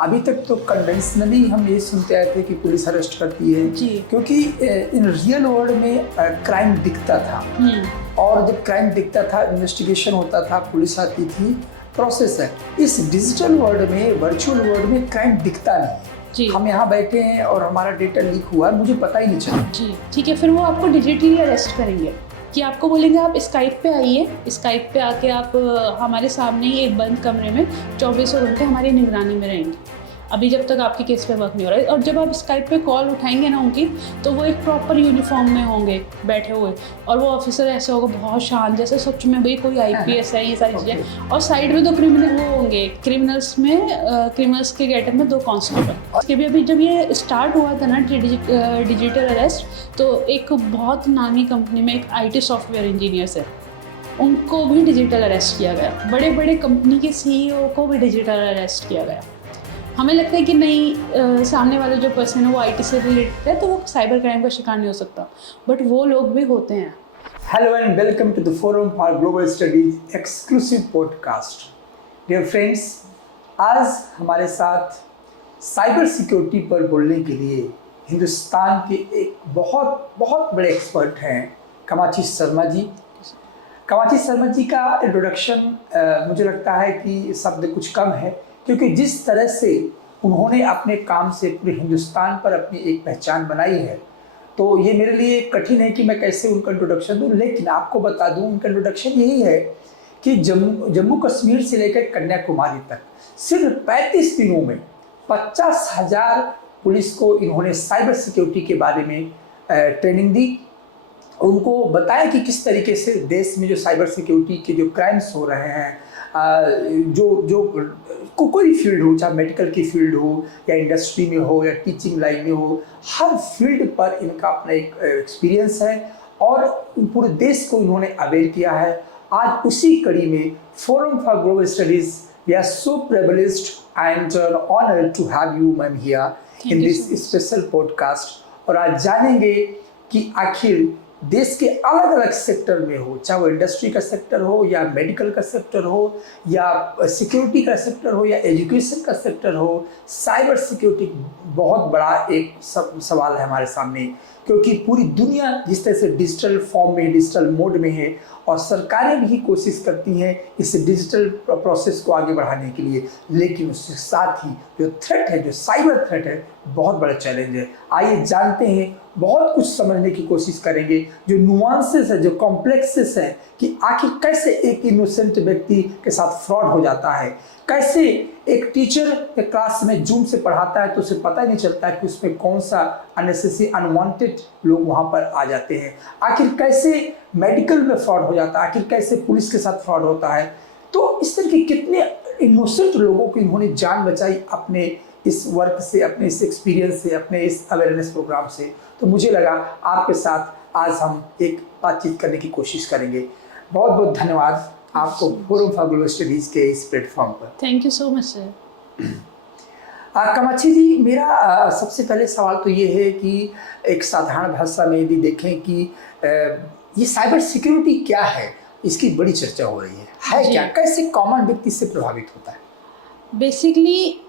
अभी तक तो कन्वेंशनली हम ये सुनते आए थे कि पुलिस अरेस्ट करती है जी। क्योंकि इन रियल वर्ल्ड में क्राइम दिखता था और जब क्राइम दिखता था इन्वेस्टिगेशन होता था, पुलिस आती थी, प्रोसेस है। इस डिजिटल वर्ल्ड में, वर्चुअल वर्ल्ड में क्राइम दिखता नहीं। हम यहाँ बैठे हैं और हमारा डेटा लीक हुआ है, मुझे पता ही नहीं चला। जी ठीक है, फिर वो आपको डिजिटली अरेस्ट करेंगे कि आपको बोलेंगे आप स्काइप पे आइए, स्काइप पे आके आप हमारे सामने ही एक बंद कमरे में 24 घंटे हमारी निगरानी में रहेंगे, अभी जब तक आपके केस पे वर्क नहीं हो रहा है। और जब आप स्काइप पे कॉल उठाएंगे ना उनकी, तो वो एक प्रॉपर यूनिफॉर्म में होंगे बैठे हुए, और वो ऑफिसर ऐसे होगा बहुत शांत, जैसे सच में भाई कोई आईपीएस है, ये सारी चीज़ें। और साइड में 2 क्रिमिनल वो होंगे, क्रिमिनल्स के गेटअप में 2 कांस्टेबल। उसके भी अभी जब ये स्टार्ट हुआ था ना डिजिटल अरेस्ट, तो एक बहुत नामी कंपनी में एक IT सॉफ्टवेयर इंजीनियर्स है, उनको भी डिजिटल अरेस्ट किया गया। बड़े बड़े कंपनी के CEO को भी डिजिटल अरेस्ट किया गया। हमें लगता है कि नहीं, सामने वाला जो पर्सन है वो IT से रिलेटेड है, तो वो साइबर क्राइम का शिकार नहीं हो सकता, बट वो लोग भी होते हैं। Hello and welcome to the forum for global studies exclusive podcast. Dear friends, आज हमारे साथ साइबर सिक्योरिटी पर बोलने के लिए हिंदुस्तान के एक बहुत बहुत बड़े एक्सपर्ट हैं कामाक्षी शर्मा जी। कामाक्षी शर्मा जी का इंट्रोडक्शन मुझे लगता है कि शब्द कुछ कम है, क्योंकि जिस तरह से उन्होंने अपने काम से पूरे हिंदुस्तान पर अपनी एक पहचान बनाई है, तो ये मेरे लिए कठिन है कि मैं कैसे उनका इंट्रोडक्शन दूं। लेकिन आपको बता दूं, उनका इंट्रोडक्शन यही है कि जम्मू कश्मीर से लेकर कन्याकुमारी तक सिर्फ 35 दिनों में 50,000 पुलिस को इन्होंने साइबर सिक्योरिटी के बारे में ट्रेनिंग दी। उनको बताया कि किस तरीके से देश में जो साइबर सिक्योरिटी के जो क्राइम्स हो रहे हैं, जो कोई फील्ड हो, चाहे मेडिकल की फील्ड हो या इंडस्ट्री में हो या टीचिंग लाइन में हो, हर फील्ड पर इनका अपना एक एक्सपीरियंस है और पूरे देश को इन्होंने अवेयर किया है। आज उसी कड़ी में forum for global studies, we are so privileged and honoured to have you ma'am here in this special podcast. और आज जानेंगे कि आखिर देश के अलग अलग सेक्टर में हो, चाहे वो इंडस्ट्री का सेक्टर हो या मेडिकल का सेक्टर हो या सिक्योरिटी का सेक्टर हो या एजुकेशन का सेक्टर हो, साइबर सिक्योरिटी बहुत बड़ा एक सवाल है हमारे सामने। क्योंकि पूरी दुनिया जिस तरह से डिजिटल फॉर्म में, डिजिटल मोड में है, और सरकारें भी कोशिश करती हैं इस डिजिटल प्रोसेस को आगे बढ़ाने के लिए, लेकिन उसके साथ ही जो थ्रेट है, जो साइबर थ्रेट है, बहुत बड़ा चैलेंज है। आइए जानते हैं, बहुत कुछ समझने की कोशिश करेंगे, जो नुआंसेस है, जो कॉम्प्लेक्सेस है, कि आखिर कैसे एक इनोसेंट व्यक्ति के साथ फ्रॉड हो जाता है, कैसे एक टीचर क्लास में जूम से पढ़ाता है तो उसे पता ही नहीं चलता है कि उसमें कौन सा अननेसेसरी अनवांटेड लोग वहाँ पर आ जाते हैं, आखिर कैसे मेडिकल में फ्रॉड हो जाता है, आखिर कैसे पुलिस के साथ फ्रॉड होता है। तो इस तरह के कितने इनोसेंट लोगों को इन्होंने जान बचाई अपने इस वर्क से, अपने इस एक्सपीरियंस से, अपने इस अवेयरनेस प्रोग्राम से। तो मुझे लगा आपके साथ आज हम एक बातचीत करने की कोशिश करेंगे। बहुत बहुत धन्यवाद आपको फोरम फॉर ग्लोबल स्टडीज के इस प्लेटफॉर्म पर। Thank you so much sir. Kamakshi ji, मेरा सबसे पहले सवाल तो ये है कि एक साधारण भाषा में यदि देखें कि ये साइबर सिक्योरिटी क्या है, इसकी बड़ी चर्चा हो रही है क्या, कैसे कॉमन व्यक्ति से प्रभावित होता है? बेसिकली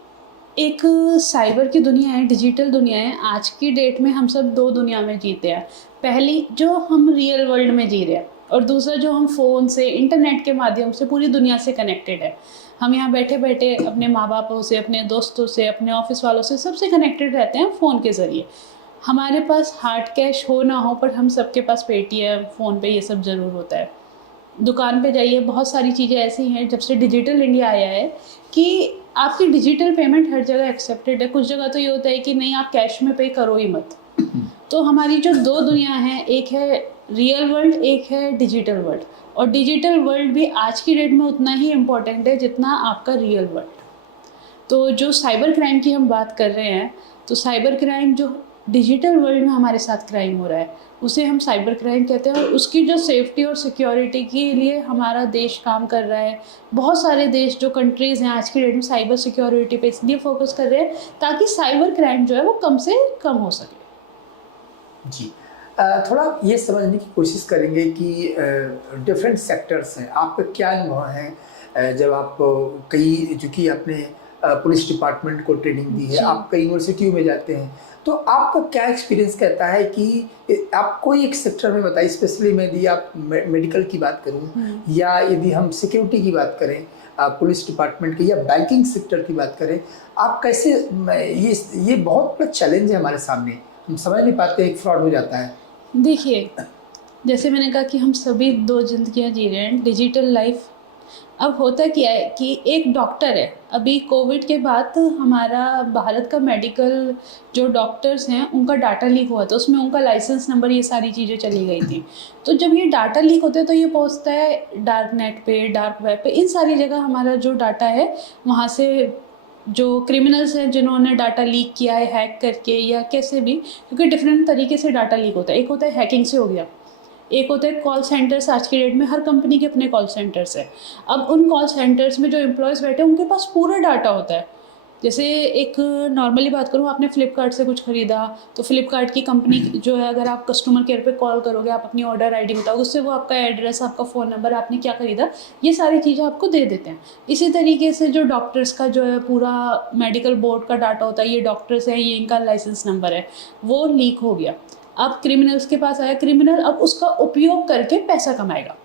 एक साइबर की दुनिया है, डिजिटल दुनिया है। आज की डेट में हम सब 2 दुनिया में जीते हैं। पहली जो हम रियल वर्ल्ड में जी रहे हैं, और दूसरा जो हम फ़ोन से, इंटरनेट के माध्यम से पूरी दुनिया से कनेक्टेड है। हम यहाँ बैठे बैठे अपने माँ बापों से, अपने दोस्तों से, अपने ऑफिस वालों से, सबसे कनेक्टेड रहते हैं फ़ोन के ज़रिए। हमारे पास हार्ड कैश हो ना हो, पर हम सबके पास पेटीएम, फ़ोन पे ये सब ज़रूर होता है। दुकान पे जाइए, बहुत सारी चीज़ें ऐसी हैं जब से डिजिटल इंडिया आया है कि आपकी डिजिटल पेमेंट हर जगह एक्सेप्टेड है। कुछ जगह तो ये होता है कि नहीं, आप कैश में पे करो ही मत। तो हमारी जो 2 दुनिया हैं, एक है रियल वर्ल्ड, एक है डिजिटल वर्ल्ड। और डिजिटल वर्ल्ड भी आज की डेट में उतना ही इम्पोर्टेंट है जितना आपका रियल वर्ल्ड। तो जो साइबर क्राइम की हम बात कर रहे हैं, तो साइबर क्राइम जो डिजिटल वर्ल्ड में हमारे साथ क्राइम हो रहा है, उसे हम साइबर क्राइम कहते हैं। और उसकी जो सेफ्टी और सिक्योरिटी के लिए हमारा देश काम कर रहा है। बहुत सारे देश, जो कंट्रीज़ हैं आज की डेट में, साइबर सिक्योरिटी पे इसलिए फोकस कर रहे हैं ताकि साइबर क्राइम जो है वो कम से कम हो सके। जी, थोड़ा ये समझने की कोशिश करेंगे कि डिफरेंट सेक्टर्स हैं, आपका क्या अनुभव है जब आप कई, चूँकि आपने पुलिस डिपार्टमेंट को ट्रेनिंग दी है, जी। आप कई यूनिवर्सिटियों में जाते हैं, तो आपका क्या एक्सपीरियंस कहता है कि आप कोई एक सेक्टर में बताइए, स्पेशली यदि आप मेडिकल की बात करूं या यदि हम सिक्योरिटी की बात करें, पुलिस डिपार्टमेंट की या बैंकिंग सेक्टर की बात करें, आप कैसे ये बहुत बड़ा चैलेंज है हमारे सामने, हम समझ नहीं पाते, एक फ्रॉड हो जाता है। देखिए, जैसे मैंने कहा कि हम सभी 2 ज़िंदगियाँ जी रहे हैं, डिजिटल लाइफ। अब होता क्या है कि एक डॉक्टर है, अभी कोविड के बाद हमारा भारत का मेडिकल जो डॉक्टर्स हैं उनका डाटा लीक हुआ था, उसमें उनका लाइसेंस नंबर ये सारी चीज़ें चली गई थी। तो जब ये डाटा लीक होता है तो ये पहुंचता है डार्क नेट पे, डार्क वेब पे, इन सारी जगह हमारा जो डाटा है वहाँ से जो क्रिमिनल्स हैं जिन्होंने डाटा लीक किया है हैक करके या कैसे भी, क्योंकि डिफरेंट तरीके से डाटा लीक होता है। एक होता है हैकिंग से हो गया, एक होता है कॉल सेंटर्स। आज की डेट में हर कंपनी के अपने कॉल सेंटर्स हैं। अब उन कॉल सेंटर्स में जो एम्प्लॉयज़ बैठे हैं उनके पास पूरा डाटा होता है। जैसे एक नॉर्मली बात करूँ, आपने फ्लिपकार्ट से कुछ ख़रीदा तो फ्लिपकार्ट की कंपनी जो है, अगर आप कस्टमर केयर पे कॉल करोगे, आप अपनी ऑर्डर आईडी बताओगे, उससे वो आपका एड्रेस, आपका फ़ोन नंबर, आपने क्या ख़रीदा, ये सारी चीज़ें आपको दे देते हैं। इसी तरीके से जो डॉक्टर्स का जो है पूरा मेडिकल बोर्ड का डाटा होता है, ये डॉक्टर्स हैं, ये इनका लाइसेंस नंबर है, वो लीक हो गया। अब क्रिमिनल्स के पास आया, क्रिमिनल अब उसका उपयोग करके पैसा कमाएगा।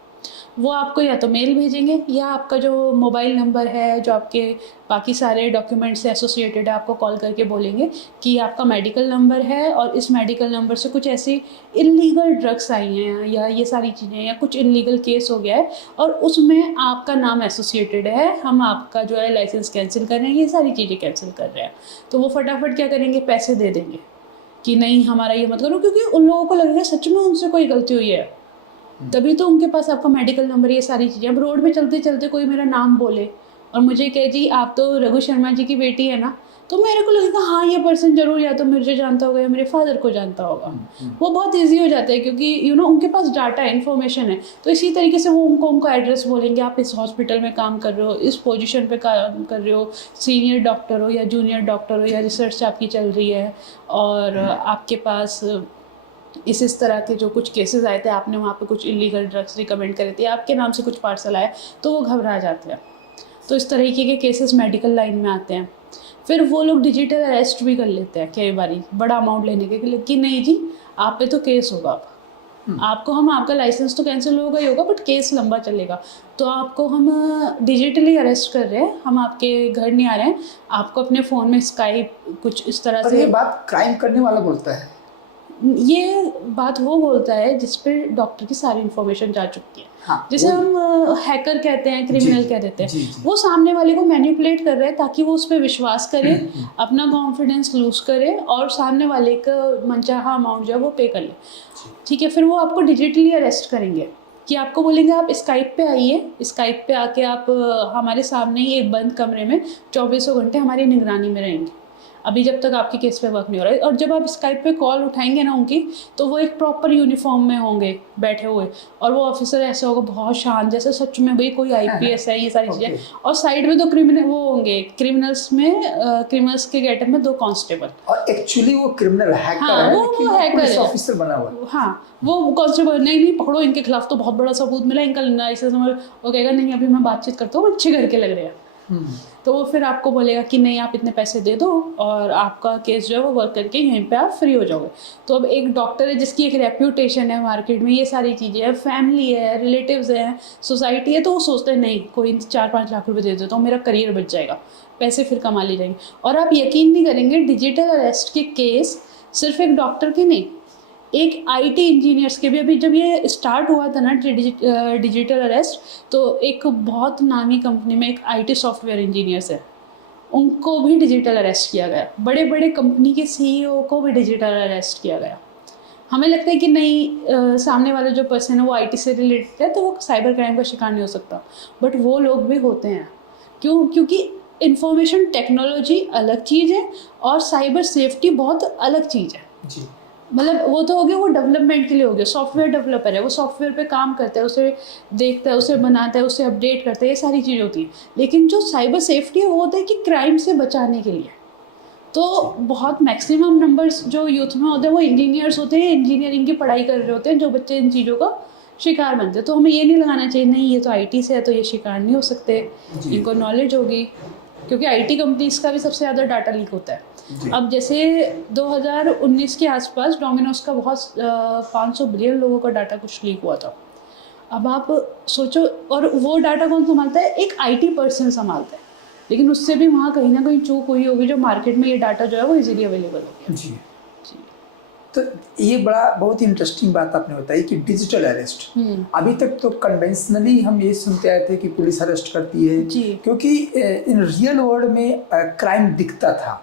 वो आपको या तो मेल भेजेंगे या आपका जो मोबाइल नंबर है, जो आपके बाकी सारे डॉक्यूमेंट्स से एसोसिएटेड है, आपको कॉल करके बोलेंगे कि आपका मेडिकल नंबर है और इस मेडिकल नंबर से कुछ ऐसी इल्लीगल ड्रग्स आई हैं या ये सारी चीज़ें, या कुछ इल्लीगल केस हो गया है और उसमें आपका नाम एसोसिएटेड है, हम आपका जो है लाइसेंस कैंसिल कर रहे हैं, ये सारी चीज़ें कैंसिल कर रहे हैं। तो वो फटाफट क्या करेंगे, पैसे दे देंगे कि नहीं हमारा ये मत करो, क्योंकि उन लोगों को लगेगा सच में उनसे कोई गलती हुई है, तभी तो उनके पास आपका मेडिकल नंबर, ये सारी चीज़ें। अब रोड पे चलते चलते कोई मेरा नाम बोले और मुझे कहे जी आप तो रघु शर्मा जी की बेटी है ना, तो मेरे को लगेगा हाँ ये पर्सन जरूर या तो मुझे जानता होगा या मेरे फादर को जानता होगा। वो बहुत इजी हो जाता है क्योंकि उनके पास डाटा है, इन्फॉर्मेशन है। तो इसी तरीके से वो उनका एड्रेस बोलेंगे, आप इस हॉस्पिटल में काम कर रहे हो, इस पोजीशन पे काम कर रहे हो, सीनियर डॉक्टर हो या जूनियर डॉक्टर हो, या रिसर्च आपकी चल रही है और आपके पास इस तरह के जो कुछ केसेस आए थे, आपने वहाँ पे कुछ इलीगल ड्रग्स रिकमेंड करे थे, आपके नाम से कुछ पार्सल आया, तो वो घबरा जाते हैं। तो इस तरीके के केसेस मेडिकल लाइन में आते हैं। फिर वो लोग डिजिटल अरेस्ट भी कर लेते हैं कई बारी, बड़ा अमाउंट लेने के लिए कि नहीं जी आप पे तो केस होगा, अब आपको हम, आपका लाइसेंस तो कैंसिल होगा ही होगा बट केस लंबा चलेगा, तो आपको हम डिजिटली अरेस्ट कर रहे हैं, हम आपके घर नहीं आ रहे हैं, आपको अपने फ़ोन में स्काइप कुछ इस तरह से। ये बात क्राइम करने वाला बोलता है, ये बात वो बोलता है जिस पे डॉक्टर की सारी इन्फॉर्मेशन जा चुकी है। हाँ, जिसे हम हैकर कहते हैं, क्रिमिनल कह देते हैं। जी। वो सामने वाले को मैनिपुलेट कर रहे हैं ताकि वो उस पर विश्वास करे, अपना कॉन्फिडेंस लूज करे और सामने वाले का मनचाहा अमाउंट जो है वो पे कर ले। ठीक है, फिर वो आपको डिजिटली अरेस्ट करेंगे कि आपको बोलेंगे आप स्काइप पे आइए, स्काइप पे आके आप हमारे सामने ही एक बंद कमरे में 24 घंटे हमारी निगरानी में रहेंगे, अभी जब तक आपके केस पे वर्क नहीं हो रहा है। और जब आप स्काइप पे कॉल उठाएंगे ना उनकी, तो वो एक प्रॉपर यूनिफॉर्म में होंगे बैठे हुए, और वो ऑफिसर ऐसा होगा बहुत शांत, जैसे सच में भाई कोई आईपीएस है, ये सारी चीज़ें। और साइड में 2 क्रिमिनल वो होंगे, क्रिमिनल्स के गेटअप में 2 कांस्टेबल, और एक्चुअली वो क्रिमिनल हैकर हाँ, है, वो हैकर है, ऑफिसर बना हुआ है। हाँ, वो कांस्टेबल नहीं पकड़ो, इनके खिलाफ तो बहुत बड़ा सबूत मिला, इनका लाइसेंस नंबर, वो कहेगा नहीं अभी मैं बातचीत करता हूँ, अच्छे घर के लग रहे हैं। तो वो फिर आपको बोलेगा कि नहीं आप इतने पैसे दे दो और आपका केस जो है वो वर्क करके यहीं पे आप फ्री हो जाओगे। तो अब एक डॉक्टर है जिसकी एक रेप्यूटेशन है मार्केट में, ये सारी चीज़ें हैं, फैमिली है, रिलेटिव्स हैं, सोसाइटी है, तो वो सोचते हैं नहीं कोई 4-5 लाख रुपए दे देता हूँ, मेरा करियर बच जाएगा, पैसे फिर कमा ले जाएंगे। और आप यकीन नहीं करेंगे, डिजिटल अरेस्ट के केस सिर्फ एक डॉक्टर के नहीं, एक आईटी इंजीनियर्स के भी। अभी जब ये स्टार्ट हुआ था ना डिजिटल अरेस्ट, तो एक बहुत नामी कंपनी में एक आईटी सॉफ्टवेयर इंजीनियर्स है, उनको भी डिजिटल अरेस्ट किया गया। बड़े बड़े कंपनी के सीईओ को भी डिजिटल अरेस्ट किया गया। हमें लगता है कि नहीं सामने वाला जो पर्सन है वो आईटी से रिलेटेड है तो वो साइबर क्राइम का शिकार नहीं हो सकता, बट वो लोग भी होते हैं। क्योंकि इंफॉर्मेशन टेक्नोलॉजी अलग चीज़ है और साइबर सेफ्टी बहुत अलग चीज़ है जी। मतलब वो तो हो गया, वो डेवलपमेंट के लिए हो गया। सॉफ्टवेयर डेवलपर है, वो सॉफ्टवेयर पे काम करता है, उसे देखता है, उसे बनाता है, उसे अपडेट करता है, ये सारी चीज़ें होती हैं। लेकिन जो साइबर सेफ्टी है वो होता है कि क्राइम से बचाने के लिए। तो बहुत मैक्सिमम नंबर्स जो यूथ में होते हैं वो इंजीनियर्स होते हैं, इंजीनियरिंग की पढ़ाई कर रहे होते हैं, जो बच्चे इन चीज़ों का शिकार बनते हैं। तो हमें ये नहीं लगाना चाहिए नहीं ये तो आईटी से है तो ये शिकार नहीं हो सकते, इनको नॉलेज होगी। क्योंकि आईटी कंपनीज का भी सबसे ज़्यादा डाटा लीक होता है। जी। अब जैसे 2019 के आसपास डोमिनोज का बहुत 500 बिलियन लोगों का डाटा कुछ लीक हुआ था। अब आप सोचो, और वो डाटा कौन संभालता है? एक आईटी पर्सन संभालता है, लेकिन उससे भी वहाँ कहीं ना कहीं चूक हुई होगी जो मार्केट में ये डाटा जो है वो इजीली अवेलेबल हो गया। जी। जी। तो ये बहुत ही इंटरेस्टिंग बात आपने बताई कि डिजिटल अरेस्ट। अभी तक तो कन्वेंशनली हम ये सुनते आए थे कि पुलिस अरेस्ट करती है जी। क्योंकि इन रियल वर्ल्ड में क्राइम दिखता था,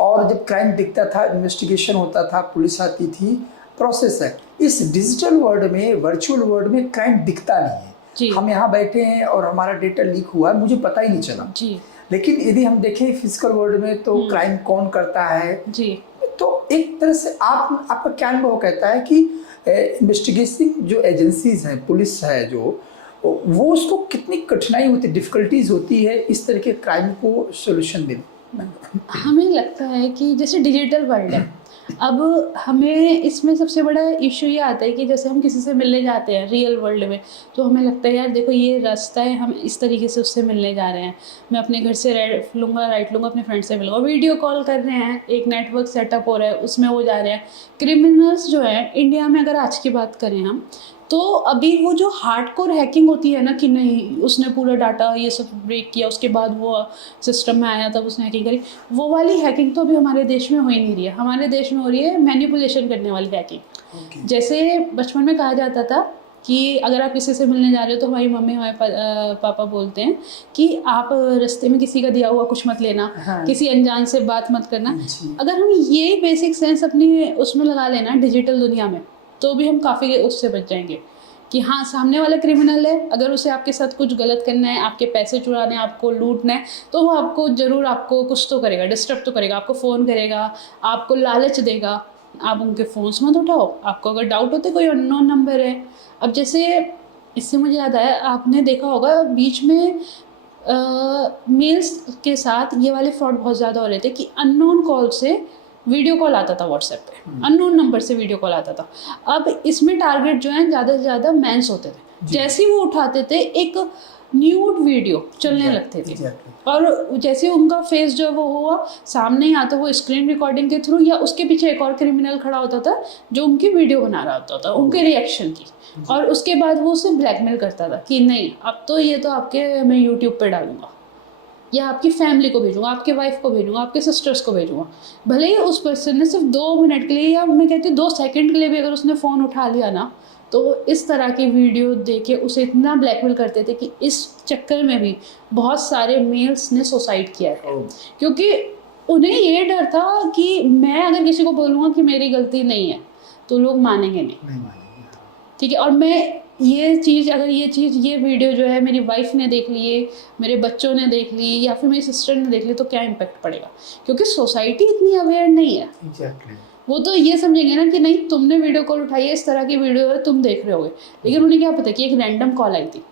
और जब क्राइम दिखता था इन्वेस्टिगेशन होता था, पुलिस आती थी, प्रोसेस है। इस डिजिटल वर्ल्ड में, वर्चुअल वर्ल्ड में क्राइम दिखता नहीं जी। है। हम यहाँ बैठे हैं और हमारा डेटा लीक हुआ है, मुझे पता ही नहीं चला। जी। लेकिन यदि हम देखें फिजिकल वर्ल्ड में तो क्राइम कौन करता है। जी। तो एक तरह से आपका क्या अनुभव कहता है कि इन्वेस्टिगेटिंग जो एजेंसीज हैं, पुलिस है जो, वो उसको कितनी कठिनाई होती, डिफिकल्टीज होती है इस तरह के क्राइम को सोल्यूशन देने? हमें लगता है कि जैसे डिजिटल वर्ल्ड है, अब हमें इसमें सबसे बड़ा इशू ये आता है कि जैसे हम किसी से मिलने जाते हैं रियल वर्ल्ड में, तो हमें लगता है यार देखो ये रास्ता है, हम इस तरीके से उससे मिलने जा रहे हैं, मैं अपने घर से राइट लूँगा अपने फ्रेंड से मिलूँगा, वीडियो कॉल कर रहे हैं, एक नेटवर्क सेटअप हो रहा है, उसमें वो जा रहे हैं। क्रिमिनल्स जो है इंडिया में, अगर आज की बात करें हम, तो अभी वो जो हार्डकोर हैकिंग होती है ना, कि नहीं उसने पूरा डाटा ये सब ब्रेक किया, उसके बाद वो सिस्टम में आया तब उसने हैकिंग करी, वो वाली हैकिंग तो अभी हमारे देश में हो ही नहीं रही है। हमारे देश में हो रही है मैनिपुलेशन करने वाली हैकिंग। जैसे बचपन में कहा जाता था कि अगर आप किसी से मिलने जा रहे हो तो हमारी मम्मी हमारे पापा बोलते हैं कि आप रास्ते में किसी का दिया हुआ कुछ मत लेना, किसी अनजान से बात मत करना। अगर हम ये बेसिक सेंस अपनी उसमें लगा लेना डिजिटल दुनिया में, तो भी हम काफ़ी उससे बच जाएंगे कि हाँ सामने वाला क्रिमिनल है, अगर उसे आपके साथ कुछ गलत करना है, आपके पैसे चुराने हैं, आपको लूटना है, तो वो आपको ज़रूर आपको कुछ तो करेगा, डिस्टर्ब तो करेगा, आपको फ़ोन करेगा, आपको लालच देगा। आप उनके फ़ोन्स मत उठाओ, आपको अगर डाउट होता है कोई अननोन नंबर है। अब जैसे इससे मुझे याद आया, आपने देखा होगा बीच में मेल्स के साथ ये वाले फ्रॉड बहुत ज़्यादा हो रहे थे कि अननोन कॉल से वीडियो कॉल आता था व्हाट्सएप पे, अननोन नंबर से वीडियो कॉल आता था। अब इसमें टारगेट जो है ज़्यादा से ज़्यादा मेंस होते थे, जैसे ही वो उठाते थे एक न्यूड वीडियो चलने लगते थे, और जैसे उनका फेस जो वो हुआ सामने ही आता, वो स्क्रीन रिकॉर्डिंग के थ्रू या उसके पीछे एक और क्रिमिनल खड़ा होता था जो उनकी वीडियो बना रहा होता था, उनके रिएक्शन की, और उसके बाद वो उसे ब्लैकमेल करता था कि नहीं अब तो ये तो आपके मैं यूट्यूब पे डालूंगा, या आपकी फैमिली को भेजूंगा, आपके वाइफ को भेजूंगा, आपके सिस्टर्स को भेजूंगा। भले ही उस पर्सन ने सिर्फ 2 मिनट के लिए, या मैं कहती हूँ 2 सेकंड के लिए भी अगर उसने फ़ोन उठा लिया ना, तो इस तरह की वीडियो देके उसे इतना ब्लैकमेल करते थे कि इस चक्कर में भी बहुत सारे मेल्स ने सुसाइड किया है, क्योंकि उन्हें ये डर था कि मैं अगर किसी को बोलूँगा कि मेरी गलती नहीं है तो लोग मानेंगे नहीं, ठीक है। और मैं ये वीडियो जो है मेरी वाइफ ने देख ली, मेरे बच्चों ने देख ली, या फिर मेरी सिस्टर ने देख ली, तो क्या इम्पैक्ट पड़ेगा, क्योंकि सोसाइटी इतनी अवेयर नहीं है। वो तो ये समझेंगे ना कि नहीं तुमने वीडियो कॉल उठाई है, इस तरह की वीडियो है, तुम देख रहे होगे, लेकिन उन्हें क्या पता कि एक रैंडम कॉल आई थी।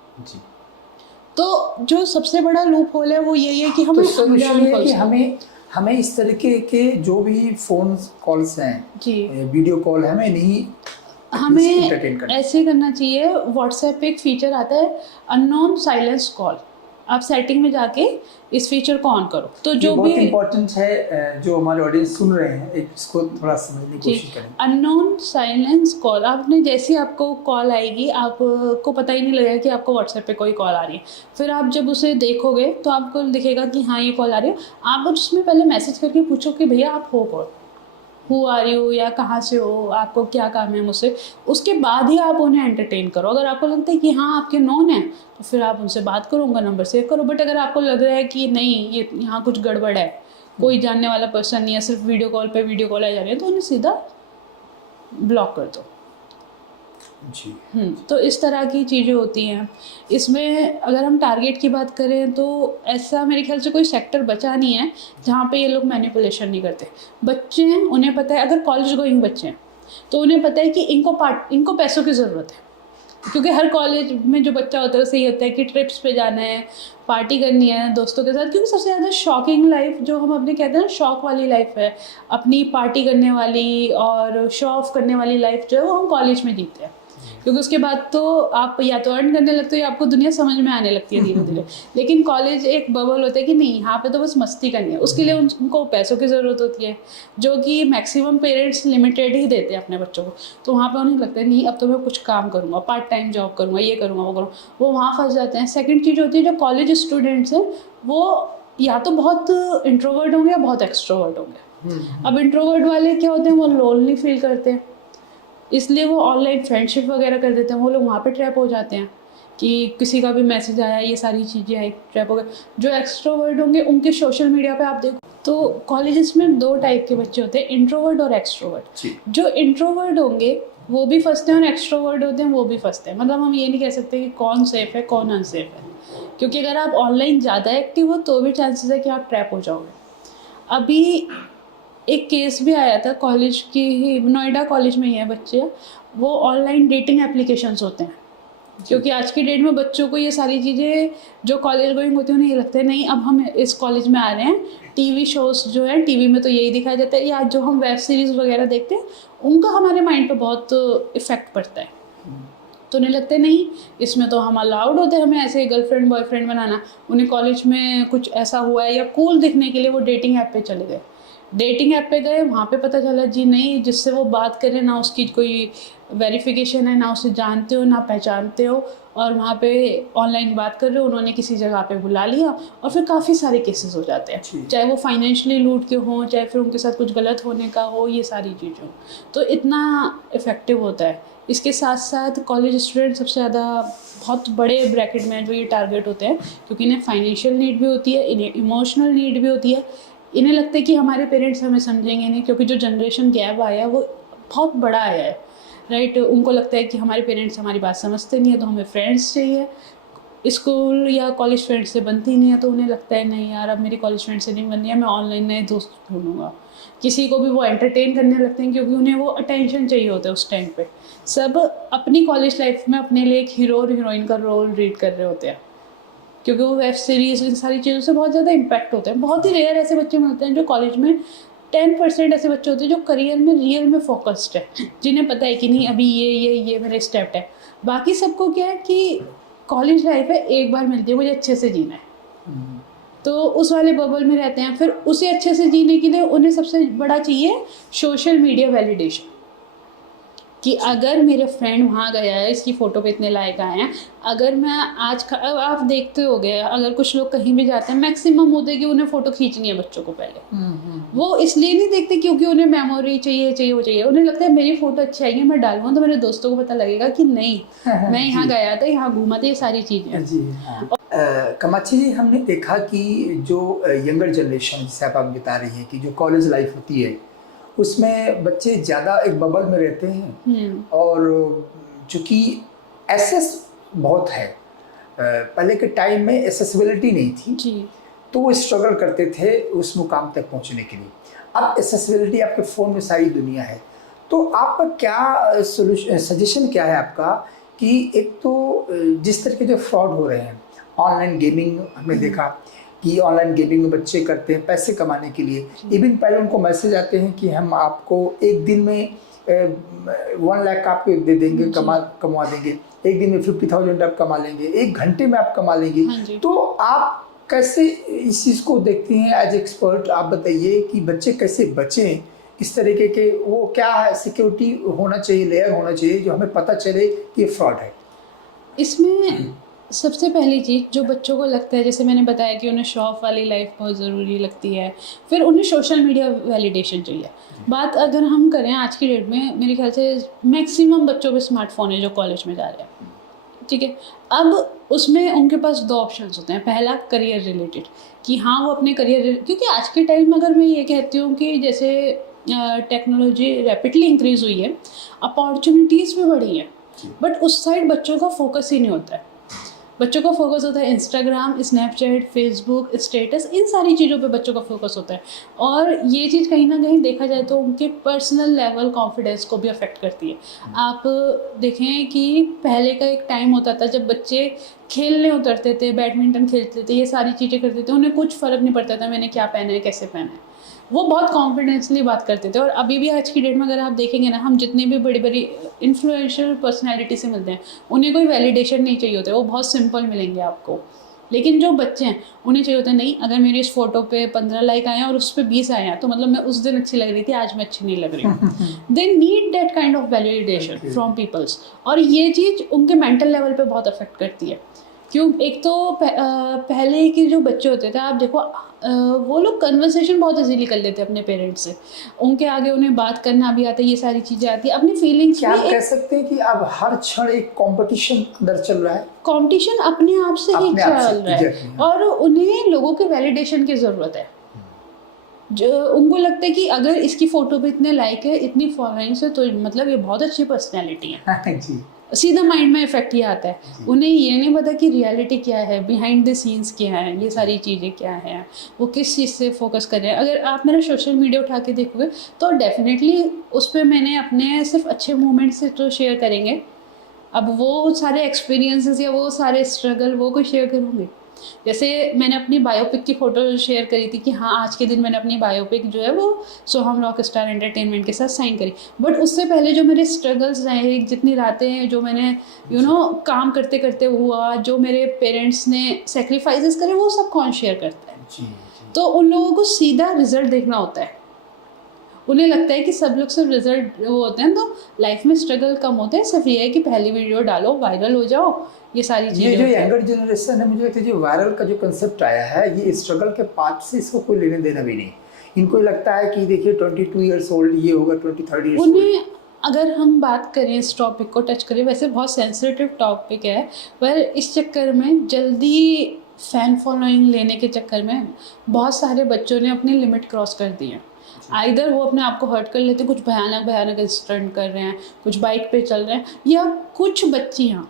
तो जो सबसे बड़ा लूप होल है वो यही है कि हमें हमें इस तरीके के जो भी फोन कॉल्स हैं, वीडियो कॉल, हमें नहीं, हमें ऐसे करना चाहिए। व्हाट्सएप पे एक फीचर आता है अननोन साइलेंस कॉल, आप सेटिंग में जाके इस फीचर को ऑन करो, तो जो भी बहुत इम्पोर्टेंट है, जो हमारे ऑडियंस सुन रहे हैं इसको थोड़ा समझने की कोशिश करें। अननोन साइलेंस कॉल, आपने जैसे आपको कॉल आएगी आपको पता ही नहीं लगेगा कि आपको व्हाट्सएप पे कोई कॉल आ रही है, फिर आप जब उसे देखोगे तो आपको दिखेगा कि हाँ ये कॉल आ रही है। आप उसमें पहले मैसेज करके पूछो कि भैया आप हो कौन, हु आर यू, या कहाँ से हो, आपको क्या काम है मुझसे, उसके बाद ही आप उन्हें एंटरटेन करो। अगर आपको लगता है कि हाँ आपके नॉन है तो फिर आप उनसे बात करो, उनका नंबर सेव करो। बट अगर आपको लग रहा है कि नहीं ये यहाँ कुछ गड़बड़ है, कोई जानने वाला पर्सन नहीं है, सिर्फ वीडियो कॉल पे वीडियो कॉल आ जा रही है, तो उन्हें सीधा ब्लॉक कर दो। तो इस तरह की चीज़ें होती हैं। इसमें अगर हम टारगेट की बात करें तो ऐसा मेरे ख्याल से कोई सेक्टर बचा नहीं है जहाँ पे ये लोग मैनिपुलेशन नहीं करते। बच्चे हैं, उन्हें पता है, अगर कॉलेज गोइंग बच्चे हैं तो उन्हें पता है कि इनको पैसों की ज़रूरत है, क्योंकि हर कॉलेज में जो बच्चा होता है उसे ये होता है कि ट्रिप्स पे जाना है, पार्टी करनी है दोस्तों के साथ, क्योंकि सबसे ज़्यादा शॉकिंग लाइफ जो हम अपने कहते हैं ना, शौक वाली लाइफ है, अपनी पार्टी करने वाली और शो ऑफ करने वाली लाइफ जो है वो हम कॉलेज में जीते हैं। क्योंकि उसके बाद तो आप या तो अर्न करने लगते हो या आपको दुनिया समझ में आने लगती है धीरे धीरे। लेकिन कॉलेज एक बबल होता है कि नहीं, यहाँ पे तो बस मस्ती करनी है, उसके लिए उनको पैसों की ज़रूरत होती है, जो कि मैक्सिमम पेरेंट्स लिमिटेड ही देते हैं अपने बच्चों को। तो वहाँ पे उन्हें लगता है नहीं अब तो मैं कुछ काम करूँगा, पार्ट टाइम जॉब करूँगा, ये करूँगा वो करूँगा, वो वहाँ फंस जाते हैं। सेकेंड चीज़ होती है जो कॉलेज स्टूडेंट्स हैं वो या तो बहुत इंट्रोवर्ट होंगे या बहुत एक्सट्रोवर्ट होंगे। अब इंट्रोवर्ट वाले क्या होते हैं, वो लोनली फील करते हैं, इसलिए वो ऑनलाइन फ्रेंडशिप वगैरह कर देते हैं, वो लोग वहाँ पे ट्रैप हो जाते हैं कि किसी का भी मैसेज आया, ये सारी चीज़ें आई, ट्रैप हो गए। जो एक्सट्रोवर्ट होंगे उनके सोशल मीडिया पे आप देखो तो कॉलेजेस में 2 टाइप के बच्चे होते हैं, इंट्रोवर्ट और एक्सट्रोवर्ट। जो इंट्रोवर्ट होंगे वो भी फंसते हैं और एक्सट्रोवर्ट होते हैं वो भी फंसते हैं। मतलब हम ये नहीं कह सकते कि कौन सेफ़ है कौन अनसेफ है, क्योंकि अगर आप ऑनलाइन ज़्यादा एक्टिव हो तो भी चांसेस है कि आप ट्रैप हो जाओगे। अभी एक केस भी आया था कॉलेज की ही, नोएडा कॉलेज में ही है बच्चे, वो ऑनलाइन डेटिंग एप्लीकेशंस होते हैं, क्योंकि आज की डेट में बच्चों को ये सारी चीज़ें जो कॉलेज गोइंग होती है उन्हें ये लगता है नहीं अब हम इस कॉलेज में आ रहे हैं, टीवी शोज़ जो है टीवी में तो यही दिखाया जाता है, या जो हम वेब सीरीज़ वगैरह देखते हैं उनका हमारे माइंड पे बहुत इफ़ेक्ट पड़ता है। तो उन्हें लगता है नहीं इसमें तो हम अलाउड होते हैं, हमें ऐसे गर्लफ्रेंड बॉयफ्रेंड बनाना। उन्हें कॉलेज में कुछ ऐसा हुआ है या कूल दिखने के लिए वो डेटिंग ऐप पे चले गए, डेटिंग ऐप पे गए, वहाँ पे पता चला जी नहीं, जिससे वो बात करें ना उसकी कोई वेरिफिकेशन है, ना उसे जानते हो ना पहचानते हो, और वहाँ पे ऑनलाइन बात कर रहे हो, उन्होंने किसी जगह पे बुला लिया, और फिर काफ़ी सारे केसेस हो जाते हैं, चाहे वो फाइनेंशियली लूट के हों, चाहे फिर उनके साथ कुछ गलत होने का हो, ये सारी चीज़ें हो। तो इतना इफ़ेक्टिव होता है। इसके साथ साथ कॉलेज स्टूडेंट सबसे ज़्यादा बहुत बड़े ब्रैकेट में जो ये टारगेट होते हैं, क्योंकि इन्हें फाइनेंशियल नीड भी होती है, इन्हें इमोशनल नीड भी होती है। इन्हें लगता है कि हमारे पेरेंट्स हमें समझेंगे नहीं, क्योंकि जो जनरेशन गैप आया वो बहुत बड़ा आया है, राइट। उनको लगता है कि हमारे पेरेंट्स हमारी बात समझते नहीं है, तो हमें फ्रेंड्स चाहिए, स्कूल या कॉलेज फ्रेंड से बनती नहीं है, तो उन्हें लगता है नहीं यार अब मेरी कॉलेज फ्रेंड से नहीं बननी है, मैं ऑनलाइन नए दोस्त ढूंढूंगा। किसी को भी वो एंटरटेन करने लगते हैं, क्योंकि उन्हें वो अटेंशन चाहिए होता है उस टाइम पे। सब अपनी कॉलेज लाइफ में अपने लिए एक हीरो और हीरोइन का रोल रीड कर रहे होते हैं, क्योंकि वो वेब सीरीज़ इन सारी चीज़ों से बहुत ज़्यादा इम्पैक्ट होते हैं। बहुत ही रेयर ऐसे बच्चे मिलते हैं जो कॉलेज में 10% ऐसे बच्चे होते हैं जो करियर में रियल में फोकस्ड है, जिन्हें पता है कि नहीं अभी ये मेरे स्टेप है। बाकी सबको क्या है कि कॉलेज लाइफ है एक बार मिलती है, मुझे अच्छे से जीना है, तो उस वाले बबल में रहते हैं। फिर उसे अच्छे से जीने के लिए उन्हें सबसे बड़ा चाहिए सोशल मीडिया वैलिडेशन, कि अगर मेरे फ्रेंड वहाँ गया है, इसकी फ़ोटो पे इतने लाइक आए हैं, अगर मैं अब आप देखते हो गए अगर कुछ लोग कहीं भी जाते हैं मैक्सिमम होते हैं कि उन्हें फ़ोटो खींचनी है बच्चों को पहले। वो इसलिए नहीं देखते क्योंकि उन्हें मेमोरी चाहिए, वो चाहिए, उन्हें लगता है मेरी फ़ोटो अच्छी आएगी, मैं डालूंगा तो मेरे दोस्तों को पता लगेगा कि नहीं मैं यहाँ गया था, यहाँ घूमा था, ये सारी चीज़ें। जी हाँ। कामाक्षी जी, हमने देखा कि जो यंगर जनरेशन जिसे आप बता रही हैं कि जो कॉलेज लाइफ होती है उसमें बच्चे ज़्यादा एक बबल में रहते हैं, और चूँकि एक्सेस बहुत है, पहले के टाइम में एक्सेसिबिलिटी नहीं थी जी, तो वो स्ट्रगल करते थे उस मुकाम तक पहुंचने के लिए। अब एक्सेसिबिलिटी आपके फ़ोन में सारी दुनिया है, तो आपका क्या सजेशन क्या है आपका कि एक तो जिस तरह के जो फ्रॉड हो रहे हैं, ऑनलाइन गेमिंग हमने देखा कि ऑनलाइन गेमिंग में बच्चे करते हैं पैसे कमाने के लिए, इवन पहले उनको मैसेज आते हैं कि हम आपको एक दिन में 1 लाख आपको दे देंगे, कमा देंगे, एक दिन में 50,000 आप कमा लेंगे, 1 घंटे में आप कमा लेंगे। तो आप कैसे इस चीज़ को देखती हैं एज एक्सपर्ट? आप बताइए कि बच्चे कैसे बचें इस तरीके के, वो क्या है सिक्योरिटी होना चाहिए, लेयर होना चाहिए जो हमें पता चले कि ये फ्रॉड है। इसमें सबसे पहली चीज़ जो बच्चों को लगता है, जैसे मैंने बताया कि उन्हें शो ऑफ वाली लाइफ बहुत ज़रूरी लगती है, फिर उन्हें सोशल मीडिया वैलिडेशन चाहिए। बात अगर हम करें आज की डेट में, मेरे ख्याल से मैक्सिमम बच्चों पे स्मार्टफोन है जो कॉलेज में जा रहे हैं, ठीक है। अब उसमें उनके पास 2 ऑप्शंस होते हैं। पहला करियर रिलेटेड, कि हाँ वो अपने करियर, क्योंकि आज के टाइम में अगर मैं ये कहती हूँ कि जैसे टेक्नोलॉजी रैपिडली इंक्रीज़ हुई है, अपॉर्चुनिटीज़ भी बढ़ी हैं, बट उस साइड बच्चों का फोकस ही नहीं होता है। बच्चों का फोकस होता है इंस्टाग्राम, स्नैपचैट, फेसबुक, स्टेटस, इन सारी चीज़ों पे बच्चों का फोकस होता है, और ये चीज़ कहीं ना कहीं देखा जाए तो उनके पर्सनल लेवल कॉन्फिडेंस को भी अफेक्ट करती है। आप देखें कि पहले का एक टाइम होता था जब बच्चे खेलने उतरते थे, बैडमिंटन खेलते थे, ये सारी चीज़ें करते थे, उन्हें कुछ फ़र्क नहीं पड़ता था मैंने क्या पहना है, कैसे पहना है। वो बहुत कॉन्फिडेंसली बात करते थे। और अभी भी आज की डेट में अगर आप देखेंगे ना, हम जितनी भी बड़ी बड़ी इन्फ्लुएंशियल पर्सनैलिटी से मिलते हैं, उन्हें कोई वैलिडेशन नहीं चाहिए होता, वो बहुत सिंपल मिलेंगे आपको। लेकिन जो बच्चे हैं उन्हें चाहिए होता है, नहीं अगर मेरी इस फोटो पे 15 लाइक आए हैं और उस पर 20 आए हैं तो मतलब मैं उस दिन अच्छी लग रही थी, आज मैं अच्छी नहीं लग रही हूँ। They need that kind of validation from peoples. और ये चीज़ उनके मेंटल लेवल पे बहुत अफेक्ट करती है। क्यों? एक तो पहले के जो बच्चे होते थे, आप देखो वो लोग कन्वर्सेशन बहुत इजीली कर लेते हैं अपने पेरेंट्स से, उनके आगे उन्हें बात करना भी आता है, ये सारी चीज़ें आती है, अपनी फीलिंग्स क्या भी। आप कह सकते हैं कि अब हर क्षण एक कंपटीशन अंदर चल रहा है? कंपटीशन अपने आप से ही अपने आप से, चल रहा है, exactly, और उन्हें लोगों के वैलिडेशन की ज़रूरत है। जो उनको लगता है कि अगर इसकी फ़ोटो पे इतने लाइक है, इतनी फॉलोइंग्स है, तो मतलब ये बहुत अच्छी पर्सनैलिटी है। जी। सीधा माइंड में इफेक्ट ये आता है। उन्हें ये नहीं पता कि रियलिटी क्या है, बिहाइंड द सीन्स क्या है, ये सारी चीज़ें क्या हैं, वो किस चीज़ से फोकस कर रहे हैं। अगर आप मेरा सोशल मीडिया उठा के देखोगे तो डेफिनेटली उस पर मैंने अपने सिर्फ अच्छे मोमेंट्स से तो शेयर करेंगे। अब वो सारे एक्सपीरियंसेस या वो सारे स्ट्रगल वो कोई शेयर करूँगी? जैसे मैंने अपनी बायोपिक की फ़ोटो शेयर करी थी कि हाँ, आज के दिन मैंने अपनी बायोपिक जो है वो सोहम रॉक स्टार एंटरटेनमेंट के साथ साइन करी। बट उससे पहले जो मेरे स्ट्रगल्स रहे, जितनी रातें जो मैंने काम करते करते हुआ, जो मेरे पेरेंट्स ने सेक्रीफाइसेस करे, वो सब कौन शेयर करता है? जी। तो उन लोगों को सीधा रिजल्ट देखना होता है। उन्हें लगता है कि सब लोग सिर्फ रिजल्ट वो होते हैं, तो लाइफ में स्ट्रगल कम होते हैं। सिर्फ ये है कि पहली वीडियो डालो, वायरल हो जाओ, ये सारी चीज़ें। ये जो यंगर जनरेशन है, मुझे लगता है जो वायरल का जो कंसेप्ट आया है, ये स्ट्रगल के पार्ट से इसको कोई लेने देना भी नहीं। इनको लगता है कि देखिए 22 ईयर्स ओल्ड ये होगा, 23 ईयर्स ओल्ड। उन्हें अगर हम बात करें, इस टॉपिक को टच करें, वैसे बहुत सेंसिटिव टॉपिक है, पर इस चक्कर में जल्दी फ़ैन फॉलोइंग लेने के चक्कर में बहुत सारे बच्चों ने अपनी लिमिट क्रॉस कर दी है। आइदर वो अपने आप को हर्ट कर लेते, कुछ भयानक भयानक इंसिडेंट कर रहे हैं, कुछ बाइक पे चल रहे हैं, या कुछ बच्चियाँ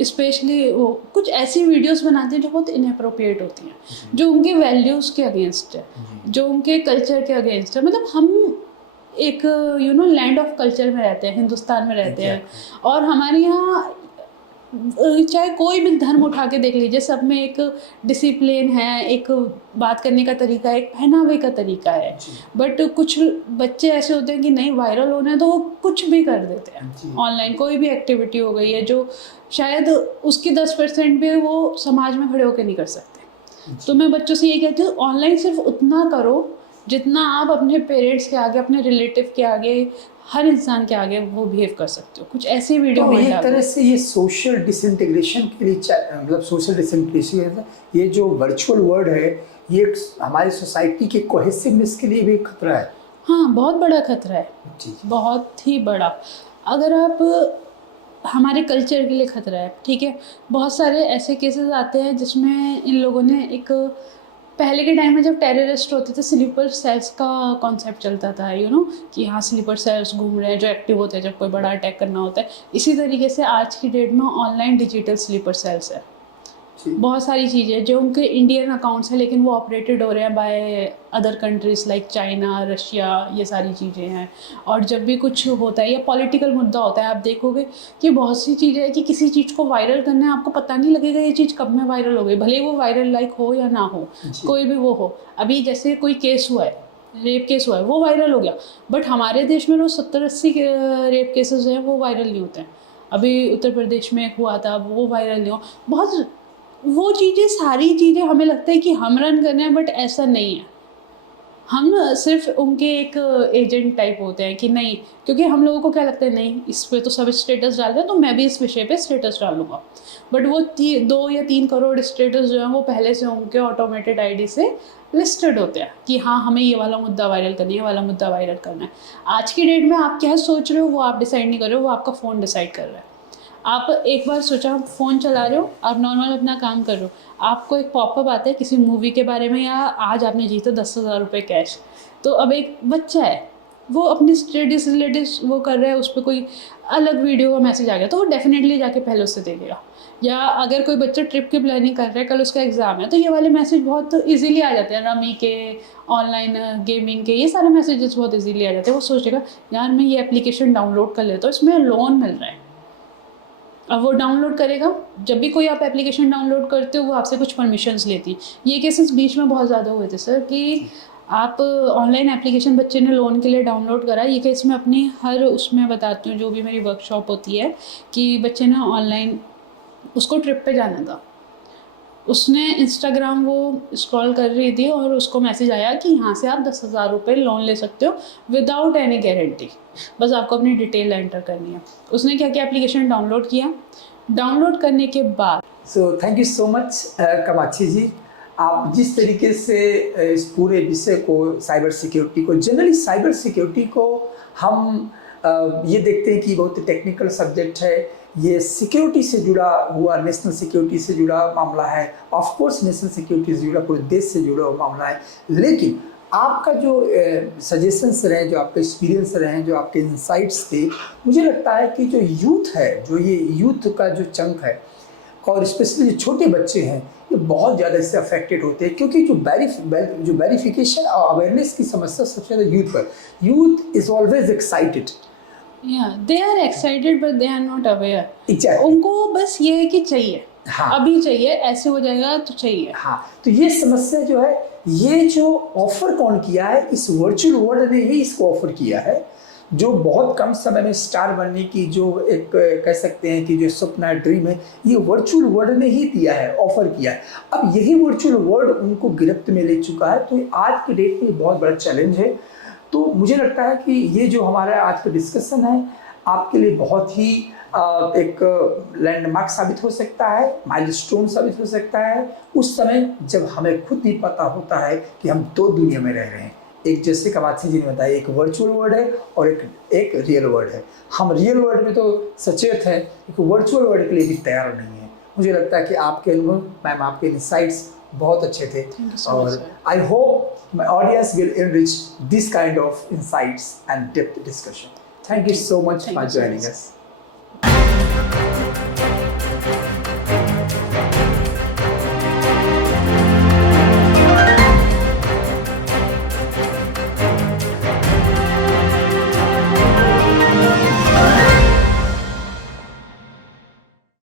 स्पेशली वो कुछ ऐसी वीडियोस बनाती हैं जो बहुत इनअप्रोप्रिएट होती हैं, जो उनके वैल्यूज़ के अगेंस्ट है, जो उनके कल्चर के अगेंस्ट है। मतलब हम एक लैंड ऑफ कल्चर में रहते हैं, हिंदुस्तान में रहते हैं, और हमारे यहाँ चाहे कोई भी धर्म उठा के देख लीजिए, सब में एक डिसिप्लिन है, एक बात करने का तरीका है, एक पहनावे का तरीका है। बट कुछ बच्चे ऐसे होते हैं कि नहीं, वायरल होना है तो वो कुछ भी कर देते हैं। ऑनलाइन कोई भी एक्टिविटी हो गई है जो शायद उसकी 10% भी वो समाज में खड़े होकर नहीं कर सकते। तो मैं बच्चों से ये कहती हूँ, ऑनलाइन सिर्फ उतना करो जितना आप अपने पेरेंट्स के आगे, अपने रिलेटिव के आगे, हर इंसान के आगे वो बिहेव कर सकते हो। कुछ ऐसी वीडियो तो एक तरह से ये सोशल डिसइंटीग्रेशन के लिए, मतलब सोशल डिसइंटीग्रेशन, ये जो वर्चुअल वर्ल्ड है, ये हमारी सोसाइटी के कोहेसिवनेस के लिए भी खतरा है। हाँ, बहुत बड़ा खतरा है जी। बहुत ही बड़ा। अगर आप हमारे कल्चर के लिए खतरा है, ठीक है। बहुत सारे ऐसे केसेस आते हैं जिसमें इन लोगों ने एक, पहले के टाइम में जब टेररिस्ट होते थे, स्लीपर सेल्स का कॉन्सेप्ट चलता था, कि हाँ स्लीपर सेल्स घूम रहे हैं जो एक्टिव होते हैं जब कोई बड़ा अटैक करना होता है। इसी तरीके से आज की डेट में ऑनलाइन डिजिटल स्लीपर सेल्स है। बहुत सारी चीज़ें जो उनके इंडियन अकाउंट्स हैं, लेकिन वो ऑपरेटेड हो रहे हैं by other countries like China, Russia, ये सारी चीज़ें हैं। और जब भी कुछ होता है या पॉलिटिकल मुद्दा होता है, आप देखोगे कि बहुत सी चीज़ें हैं कि किसी चीज़ को वायरल करना है, आपको पता नहीं लगेगा ये चीज़ कब में वायरल हो गई, भले वो वायरल लाइक हो या ना हो, कोई भी वो हो। अभी जैसे कोई केस हुआ है, रेप केस हुआ है, वो वायरल हो गया, बट हमारे देश में रोज़ 70-80 रेप केसेस हैं, वो वायरल नहीं होते हैं। अभी उत्तर प्रदेश में हुआ था, वो वायरल नहीं हो। बहुत वो चीज़ें, सारी चीज़ें हमें लगता है कि हम रन कर रहे हैं, बट ऐसा नहीं है। हम सिर्फ उनके एक एजेंट टाइप होते हैं कि नहीं, क्योंकि हम लोगों को क्या लगता है, नहीं इस पे तो सब स्टेटस डाल रहे हैं तो मैं भी इस विषय पे स्टेटस डालूंगा। बट वो 2 या 3 करोड़ स्टेटस जो हैं वो पहले से उनके ऑटोमेटेड आईडी से लिस्टेड होते हैं कि हाँ हमें ये वाला मुद्दा वायरल करना है, ये वाला मुद्दा वायरल करना है। आज की डेट में आप क्या सोच रहे हो वो आप डिसाइड नहीं कर रहे हो, वो आपका फ़ोन डिसाइड कर रहा है। आप एक बार सोचा, आप फ़ोन चला रहे हो, आप नॉर्मल अपना काम कर रहे हो, आपको एक पॉपअप आता है किसी मूवी के बारे में, या आज आपने जीता 10,000 रुपये कैश। तो अब एक बच्चा है, वो अपनी स्टडीज रिलेटिव वो कर रहा है, उस पर कोई अलग वीडियो का मैसेज आ गया तो वो डेफिनेटली जाके पहले उससे देखेगा। या अगर कोई बच्चा ट्रिप की प्लानिंग कर रहा है, कल उसका एग्ज़ाम है, तो ये वाले मैसेज बहुत ईजिली आ जाते हैं, रमी के, ऑनलाइन गेमिंग के, ये सारे मैसेजेस बहुत ईजिली आ जाते हैं। वो सोचेगा यार मैं ये एप्लीकेशन डाउनलोड कर लेता हूँ, इसमें लोन मिल रहा है। अब वो डाउनलोड करेगा, जब भी कोई आप एप्लीकेशन डाउनलोड करते हो वो आपसे कुछ परमिशंस लेती है। ये केसेस बीच में बहुत ज़्यादा हुए थे सर, कि आप ऑनलाइन एप्लीकेशन बच्चे ने लोन के लिए डाउनलोड करा, ये केस मैं अपनी हर उसमें बताती हूँ जो भी मेरी वर्कशॉप होती है, कि बच्चे ने ऑनलाइन, उसको ट्रिप पे जाना था, उसने इंस्टाग्राम वो स्क्रॉल कर रही थी और उसको मैसेज आया कि यहाँ से आप 10,000 रुपये लोन ले सकते हो विदाउट एनी गारंटी, बस आपको अपनी डिटेल एंटर करनी है। उसने क्या किया, एप्लीकेशन डाउनलोड किया, डाउनलोड करने के बाद so thank you so much Kamakshi ji, आप जिस तरीके से इस पूरे विषय को, साइबर सिक्योरिटी को, जनरली साइबर सिक्योरिटी को हम ये देखते हैं कि बहुत टेक्निकल सब्जेक्ट है, ये सिक्योरिटी से जुड़ा हुआ, नेशनल सिक्योरिटी से जुड़ा मामला है, ऑफ कोर्स नेशनल सिक्योरिटी से जुड़ा, पूरे देश से जुड़ा हुआ मामला है। लेकिन आपका जो सजेशंस रहे, जो आपके एक्सपीरियंस रहे, जो आपके इंसाइट्स थे, मुझे लगता है कि जो यूथ है, जो ये यूथ का जो चंक है, और स्पेशली जो छोटे बच्चे हैं, ये बहुत ज़्यादा इससे अफेक्टेड होते हैं, क्योंकि जो वेरिफिकेशन और अवेयरनेस की समस्या सबसे ज़्यादा यूथ पर, youth is always excited, they are excited but they are not aware. Exactly. उनको बस ये है कि चाहिए, हाँ। अभी चाहिए, ऐसे हो जाएगा तो चाहिए। हाँ, तो ये समस्या जो है, ये जो ऑफर कौन किया है, इस वर्चुअल वर्ल्ड ने ही इसको ऑफर किया है, जो बहुत कम समय में स्टार बनने की जो एक कह सकते हैं कि जो सपना, ड्रीम है, ये वर्चुअल वर्ल्ड ने ही दिया है, ऑफर किया है। अब यही वर्चुअल वर्ल्ड उनको गिरफ्त में ले चुका है, तो आज के डेट में बहुत बड़ा चैलेंज है। तो मुझे लगता है कि ये जो हमारा आज का डिस्कशन है, आपके लिए बहुत ही एक लैंडमार्क साबित हो सकता है, माइलस्टोन साबित हो सकता है, उस समय जब हमें खुद भी पता होता है कि हम दो दुनिया में रह रहे हैं। एक, जैसे कामाक्षी जी ने बताया, एक वर्चुअल वर्ल्ड है और एक रियल वर्ल्ड है। हम रियल वर्ल्ड में तो सचेत हैं, एक वर्चुअल वर्ल्ड के लिए भी तैयार नहीं है। मुझे लगता है कि आपके अनुभव, मैम, आपके इनसाइट्स बहुत अच्छे थे, और I hope my audience will enrich this kind of insights and depth discussion. Thank you so much for joining us.